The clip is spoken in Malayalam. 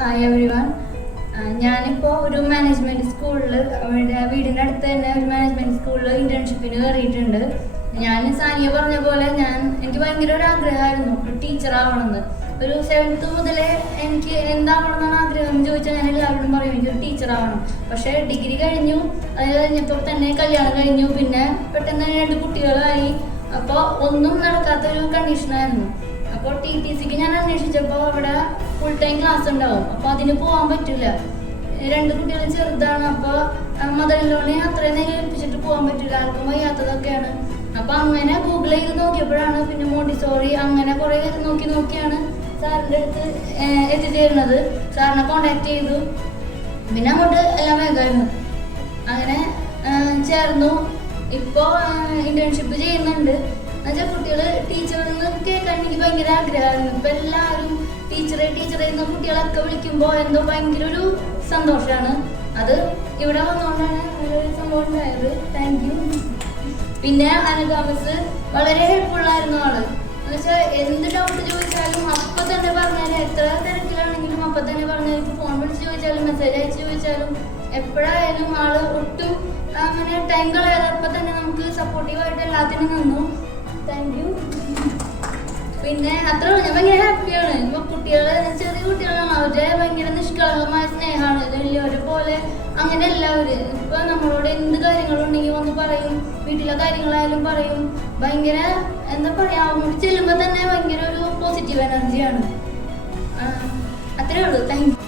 Hi everyone. ഞാനിപ്പോൾ ഒരു മാനേജ്മെൻറ്റ് സ്കൂളിൽ അവിടെ വീടിൻ്റെ അടുത്ത് തന്നെ ഒരു മാനേജ്മെൻറ്റ് സ്കൂളിൽ ഇൻറ്റേൺഷിപ്പിന് കയറിയിട്ടുണ്ട്. ഞാൻ സാനിയ പറഞ്ഞ പോലെ എനിക്ക് ഭയങ്കര ഒരു ആഗ്രഹമായിരുന്നു ഒരു ടീച്ചറാവണമെന്ന്. ഒരു 7th മുതലേ എനിക്ക് എന്താവണമെന്നാണ് ആഗ്രഹം എന്ന് ചോദിച്ചാൽ ഞാൻ എല്ലാവരോടും പറയും എനിക്കൊരു ടീച്ചറാവണം. പക്ഷേ ഡിഗ്രി കഴിഞ്ഞു, അത് കഴിഞ്ഞപ്പോൾ തന്നെ കല്യാണം കഴിഞ്ഞു, പിന്നെ പെട്ടെന്ന് 2 കുട്ടികളായി. അപ്പോൾ ഒന്നും നടക്കാത്തൊരു കണ്ടീഷനായിരുന്നു. അപ്പോൾ TTCക്ക് ഞാൻ അന്വേഷിച്ചപ്പോൾ അവിടെ ഫുൾ ടൈം ക്ലാസ് ഉണ്ടാവും. അപ്പോൾ അതിന് പോകാൻ പറ്റില്ല, 2 കുട്ടികൾ ചെറുതാണ്. അപ്പോൾ മദറിലോനെ അത്രയും നേരം ഏൽപ്പിച്ചിട്ട് പോകാൻ പറ്റില്ല, ആർക്കും വയ്യാത്തതൊക്കെയാണ്. അപ്പോൾ അങ്ങനെ ഗൂഗിൾ ചെയ്ത് നോക്കിയപ്പോഴാണ് പിന്നെ മോണ്ടിസോറി അങ്ങനെ കുറേ നോക്കിയാണ് സാറിൻ്റെ അടുത്ത് എത്തിച്ചേരുന്നത്. സാറിനെ കോണ്ടാക്ട് ചെയ്തു, പിന്നെ അങ്ങോട്ട് എല്ലാം വേഗമായിരുന്നു. അങ്ങനെ ചേർന്നു. ഇപ്പോൾ ഇന്റേൺഷിപ്പ് ചെയ്യുന്നുണ്ട്. എന്നുവെച്ചാൽ കുട്ടികൾ ടീച്ചറെന്ന് കേൾക്കാൻ എനിക്ക് ഭയങ്കര ആഗ്രഹമായിരുന്നു. ഇപ്പം എല്ലാവരും ടീച്ചറെ എന്ന കുട്ടികളൊക്കെ വിളിക്കുമ്പോൾ എന്തോ ഭയങ്കര ഒരു സന്തോഷമാണ്. അത് ഇവിടെ വന്നുകൊണ്ടാണ് ഒരു സംഭവം ഉണ്ടായത്. Thank you. പിന്നെ അനുഗാമസ് വളരെ ഹെൽപ്ഫുള്ളായിരുന്നു ആള്. എന്നുവെച്ചാൽ എന്ത് ഡൗട്ട് ചോദിച്ചാലും അപ്പം തന്നെ പറഞ്ഞാൽ, എത്ര തിരക്കിലാണെങ്കിലും അപ്പം തന്നെ പറഞ്ഞാൽ, ഇപ്പോൾ ഫോൺ വിളിച്ച് ചോദിച്ചാലും മെസ്സേജ് അയച്ച് ചോദിച്ചാലും എപ്പോഴായാലും ആള് ഒട്ടും അങ്ങനെ ടൈം കളയാതെ അപ്പം തന്നെ നമുക്ക് സപ്പോർട്ടീവായിട്ട് എല്ലാത്തിനും നിന്നു. Thank you. പിന്നെ അത്രേ ഉള്ളൂ. ഞാൻ ഭയങ്കര ഹാപ്പിയാണ്. ഇപ്പോൾ ചെറിയ കുട്ടികളാണ്, അവരുടെ ഭയങ്കര നിഷ്കളങ്കമായ സ്നേഹമാണ്. വലിയവരെ പോലെ അങ്ങനെ എല്ലാവരും ഇപ്പം നമ്മളോട് എന്ത് കാര്യങ്ങളുണ്ടെങ്കിൽ വന്ന് പറയും, വീട്ടിലെ കാര്യങ്ങളായാലും പറയും. ഭയങ്കര എന്താ പറയുക, അങ്ങോട്ട് ചെല്ലുമ്പോൾ തന്നെ ഭയങ്കര ഒരു പോസിറ്റീവ് എനർജിയാണ്. അത്രേ ഉള്ളൂ. Thank you.